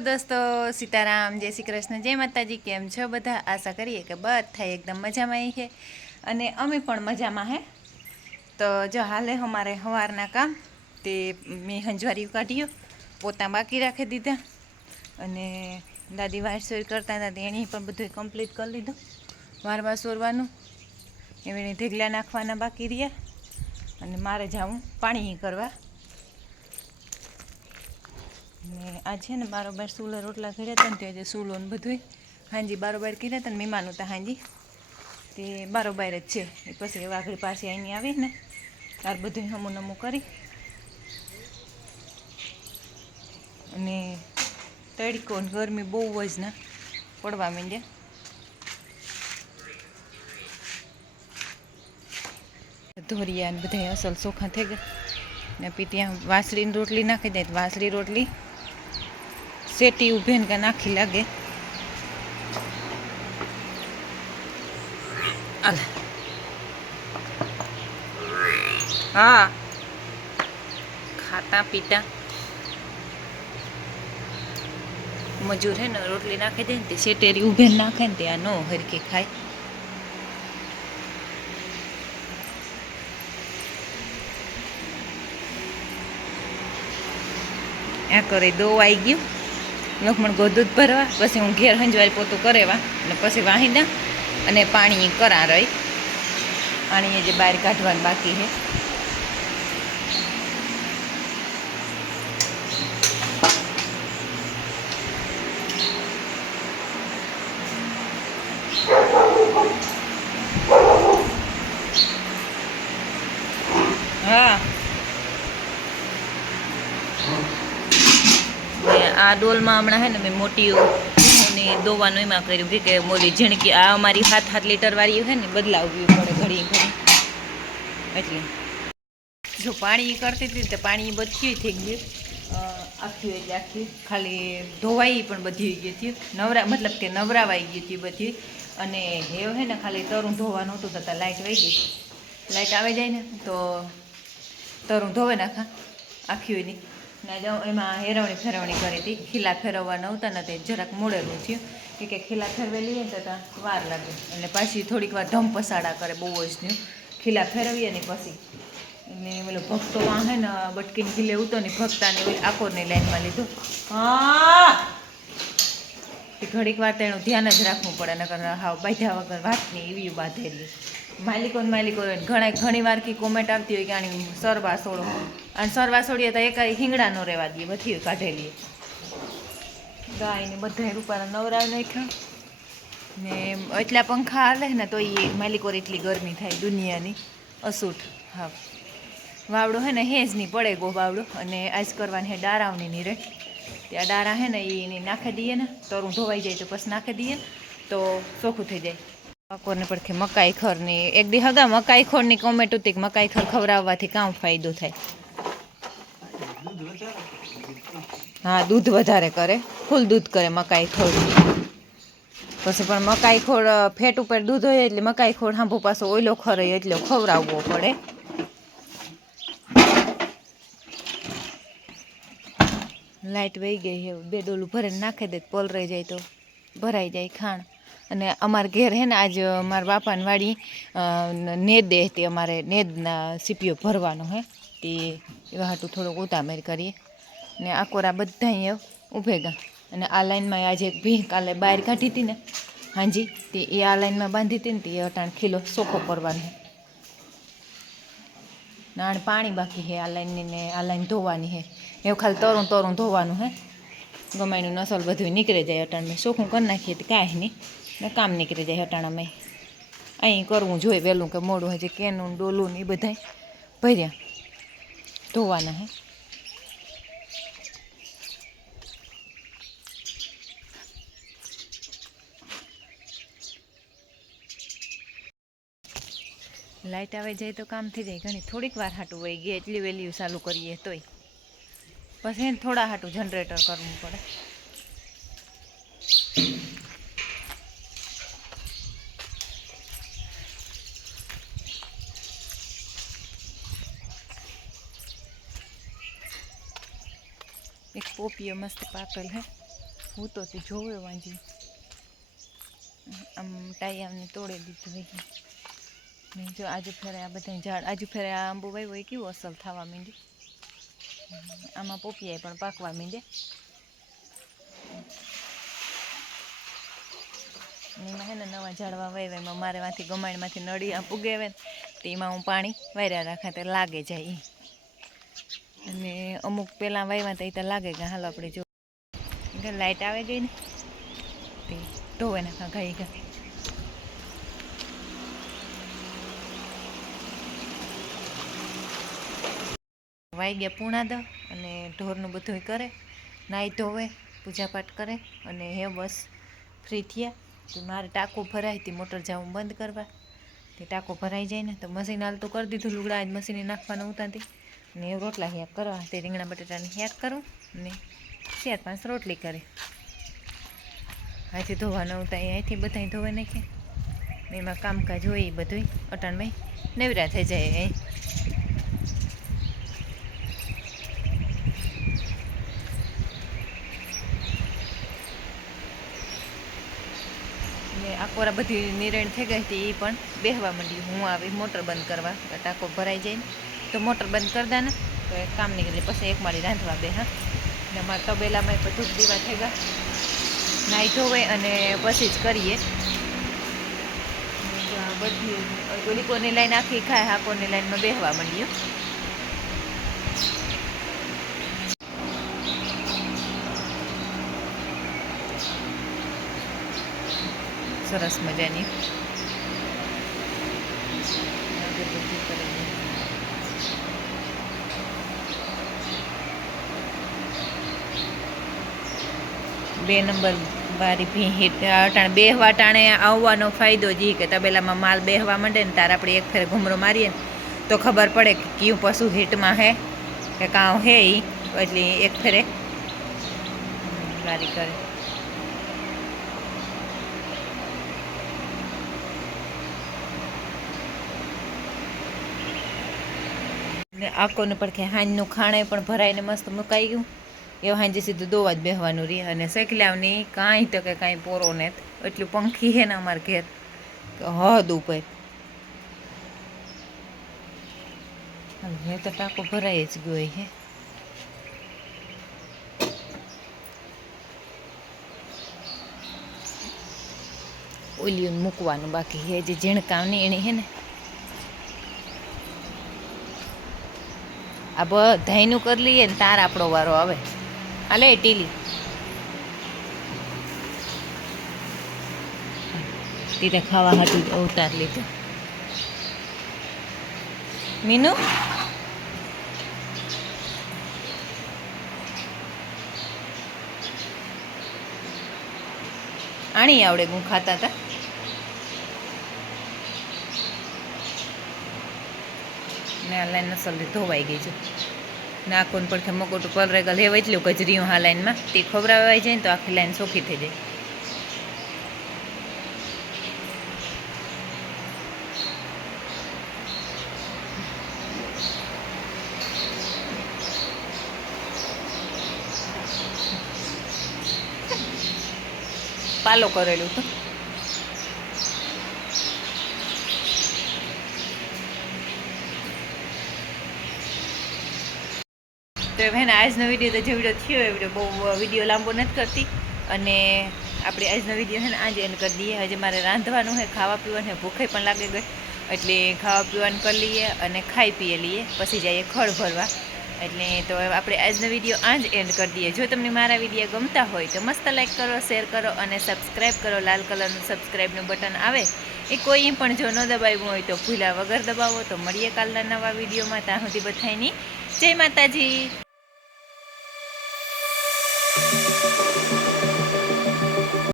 દોસ્તો સીતારામ, જય શ્રી કૃષ્ણ, જય માતાજી, કેમ છો બધા? આશા કરીએ કે બધા એકદમ મજામાં છે અને અમે પણ મજામાં હે. તો જો હાલે અમારે સવારના કામ, તે મેં હંજવારી કાઢ્યું, પોતા બાકી રાખી દીધા. અને દાદી વારસોઈ કરતા હતા એણે પણ બધું કમ્પ્લીટ કરી લીધું વારવા સોરવાનું. એમણે ઢેગલા નાખવાના બાકી રહ્યા. અને મારે જાવું પાણી કરવા. ને આ છે ને બારોબાર સુલો રોટલા કર્યા હતા ને તે આજે સુલો ને બધું હાંજી બારોબાર કર્યા હતા ને મહેમાન હતા હાંજી. તે બારોબાર જ છે. એ પછી વાઘડી પાસે અહીં આવી ને તાર બધું હમું નમું કરી. અને તડકો ને ગરમી બહુ જ ના પડવા માંડ્યા. ધોરિયા ને બધા અસલ ચોખા થઈ ગયા. ને ત્યાં વાસળીની રોટલી નાખી દે વાસળી રોટલી. શેટી ઊભે ને કાંઈ નાખી લાગે. હા. ખાતા પીતા. મજૂર હે ને, રોટલી નાખી દે ને શેટેરી ઊભે નાખે ને તે આ નો હરકી ખાય. આ કરે દો આવી ગયું. લખમણ ગોદૂધ ભરવા, પછી હું ઘેર હંજવારી પોતું કરેવા, અને પછી વાહિંદા અને પાણી કરા રહી. પાણી જે બહાર કાઢવાનું બાકી છે હા ને આ ડોલમાં હમણાં હે ને મેં મોટી ને દોવાનું એમાં કર્યું કે મોલી ઝીણકી આ અમારી સાત સાત લીટર વાળી છે ને બદલાવવી પડે ઘડી ઘડી એટલે જો પાણી કરતી હતી તો પાણી બચ્યું થઈ ગયું. આખી એટલે આખી ખાલી ધોવાઈ પણ બધી ગઈ હતી. નવરા, મતલબ કે નવરાવાઈ ગઈ હતી બધી અને હેવ હે ને ખાલી તરું ધોવાનું હતું તો લાઇટ વહી ગઈ. લાઇટ આવી જાય ને તો તરું ધોવે નાખા આખી. હોય ને જાઉં એમાં હેરવણી ફેરવણી કરી હતી. ખીલા ફેરવવાના હતા ને તે જરાક મોડેલું થયું. કે કે ખીલા ફેરવેલી ને તો વાર લાગે. એટલે પાછી થોડીક વાર ધમ પસાડા કરે, બહુ જ થયું. ખીલા ફેરવીએ ને પછી અને પેલો ભક્તો વાહે ને બટકીને ખીલે ઉતો ને ભક્તાને ઓલી આકોરની લાઈનમાં લીધું. હા! ઘડીક વાર તેનું ધ્યાન જ રાખવું પડે, નકર હાવ બાંધ્યા વગર વાત નહીં એવી બાંધેલી. માલિકો માલિકો ઘણા ઘણી વાર કી કોમેન્ટ આવતી હોય કે આની સરવા સોળો અને સરવા સોળીએ તો એકાઈ હિંગડા નો રહેવા દઈએ, બધી કાઢેલી. ગાયને બધા રૂપાના નવરાવ નાખ્યા. ને એટલા પંખા હાલે ને તો એ માલિકોર એટલી ગરમી થાય દુનિયાની. અસૂઠ હા. વાવડો હે ને હેજ નહીં પડે ગો વાવડો. અને આજ કરવાની હે ડારાવની ની રે. ત્યાં ડારા હે ને એ નાખી દઈએ ને તરું ધોવાઈ જાય તો પછી નાખી દઈએ. તો ચોખ્ખું થઈ જાય. પાકોને પડખે મકાઈ ખરની એક દી હગા મકાઈ ખોરની કોમેન્ટ હતી મકાઈ ખર ખવડાવવાથી કામ ફાયદો થાય. હા, દૂધ વધારે કરે, ફૂલ દૂધ કરે મકાઈ ખોળ પછી પણ મકાઈ ખોળ ફેટ ઉપર દૂધ હોય એટલે મકાઈ ખોળ હાંભો પાછો ઓઈલો ખરે એટલે ખવડાવવો પડે. લાઇટ વહી ગઈ છે બે ડોલું ભરીને નાખી દે પોલ પલરાઈ જાય તો ભરાઈ જાય ખાણ. અને અમારે ઘેર હે ને આજ મારા બાપાની વાડી નેદ દે તે અમારે, નેદના સીપીઓ ભરવાનો હે. તે એવા હાટું થોડુંક ઉતામેર કરીએ. ને આકોરા બધા અહીંયા ઊભે ગયા અને આ લાઈનમાં આજે એક ભીહ કાલે બહાર કાઢી હતી ને, હાંજી, તે એ આ લાઈનમાં બાંધી હતી ને, તે અટાણ ખીલો સોખો કરવાનો હે. નાણ પાણી બાકી હે આ લાઈનની ને આ લાઈન ધોવાની હે. એવું ખાલી તરું તરું ધોવાનું હે. ગમાયનું નસલ બધું નીકળી જાય અટાણ મેં સોખું કરી નાખીએ તો કાંઈ નહીં. ને કામ નીકળી જાય અટાણામાં અહીં કરવું જોઈએ વહેલું કે મોડું હજી કેનું, ડોલું ને એ બધાય ભર્યા. ધોવાના હે. લાઇટ આવે જાય તો કામ થઈ જાય. ઘણી થોડીક વાર હાટું વહી ગઈ એટલી વહેલી ચાલુ કરીએ તોય. પછી થોડા હાટું જનરેટર કરવું પડે એક પોપીઓ મસ્ત પાકલ હે. હું તો તે જોવે વાંજી. આમ ટાયામને તોડી દીધું હોય ને જો આજુ ફેરે આ બધા ઝાડ, આજુ ફેરે આ આંબુ વાવ્યો હોય કેવું અસલ થવા માંડ્યું. આમાં પોપિયાએ પણ પાકવા માંડે એમાં હે ને નવા ઝાડવા વાવ્યા એમાં મારે માંથી ગમાણમાંથી નળી આ પુગાવે ને તો એમાં હું પાણી વાર્યા રાખા તે લાગે જાય. અને અમુક પહેલાં વાવ્યા તો એ તો લાગે કે હાલો આપણે જો લાઇટ આવે ગઈ ને તે ધોવે નાખા ગાઈ ગા વાઈ ગયા પૂણા દ અને ઢોરનું બધું કરે નાહી ધોવે, પૂજાપાઠ કરે અને હે બસ ફ્રી થયા. તો મારે ટાંકો ભરાય, તે મોટર જવું બંધ કરવા. તે ટાંકો ભરાઈ જાય ને, તો મશીન હાલતું કરી દીધું લુગડા, આજ મશીને નાખવાનું ઉતારતી ને રોટલા હેક કરવા તે રીંગણા બટાટાની હેક કરું ને ચાર પાંચ રોટલી કરી. અહીંથી ધોવાનું ઉતા અહીંથી બધા ધોવા નાખે. ને એમાં કામકાજ હોય એ બધું અટાણમાં નેવરા થઈ જાય અહીં આકોરા બધી નિરણ થઈ ગઈ હતી એ પણ બેહવા માંડી. હું આવી મોટર બંધ કરવા. ટાંકો ભરાઈ જાય ને. તો મોટર બંધ કરી દેને તો એક કામ નીકળી પછી એક માળી રાંધવા બે હા. ને અમારા તબેલામાં બધું દીવા થઈ ગયા. નાહી ધોવે અને પછી જ કરીએ. બધી ઓલી કોની લાઈન આખી ખાય, હા, કોની લાઈનમાં બેહવા માંડ્યું. સરસ મજાની. બે નંબર વારી ભીંહીટ અટાણે બેહવા ટાણે આવવાનો ફાયદો જ કે તબેલામાં માલ બેહવા માંડે ને તારે આપણે એક ફેર ઘૂમરો મારીએ ને તો ખબર પડે કે કયું પશુ હિટમાં હે, કે કાં હે ઈ, એટલે એક ફેરે વારી કરે. ને આકોને પડખે હાંજનું ખાણે પણ ભરાઈને મસ્ત મુકાઈ ગયું. એ હાંજે સીધું દોવા જ બેહવાનું રહે અને શેકલાવની કાંઈ તો કે કાંઈ પોરો ને એટલું પંખી હે ને અમારે ઘેર. હદ ઉપર. હવે તો ટાંકો ભરાઈ જ ગયો હે. ઓલિયું મૂકવાનું બાકી હે, જે ઝીણકાવની એની હે ને. આ બધાયનું કરી લઈએ ને તાર આપણો વારો આવે. હાલે ટીલી તીરે ખાવા અવતાર લીધો મીનુ આણી આવડે હું ખાતા હતા ને આ લાઈન નસલ ધોવાઈ ગઈ છે નાકોન પડખે મકોટું પલરેગલ હેવાય એટલું કચરિયું હા લાઈનમાં. તે ખવડાવાઈ જાય ને તો આખી લાઈન સોખી થઈ જાય. પાલો કરેલું તો. તો હવે ને, આજનો વીડિયો તો જે વીડિયો થયો એ વીડિયો બહુ વીડિયો લાંબો નથી કરતી. અને આપણે આજનો વીડિયો છે ને, આજે એન્ડ કરી દઈએ. હજી મારે રાંધવાનું છે ખાવા પીવાનું છે ભૂખે પણ લાગી ગઈ. એટલે ખાવા પીવાનું કરી લઈએ અને ખાઈ પીએ લઈએ, પછી જઈએ ખળ ભરવા. એટલે તો આપણે આજનો વીડિયો આજ એન્ડ કરી દઈએ. જો તમને મારા વીડિયો ગમતા હોય, તો મસ્ત લાઈક કરો શેર કરો અને સબસ્ક્રાઈબ કરો. લાલ કલરનું સબસ્ક્રાઈબનું બટન આવે. એ કોઈ પણ જો ન દબાવ્યું હોય, તો ભૂલા વગર દબાવો. તો મળીએ કાલના નવા વિડીયોમાં. ત્યાં સુધી બધાની જય માતાજી.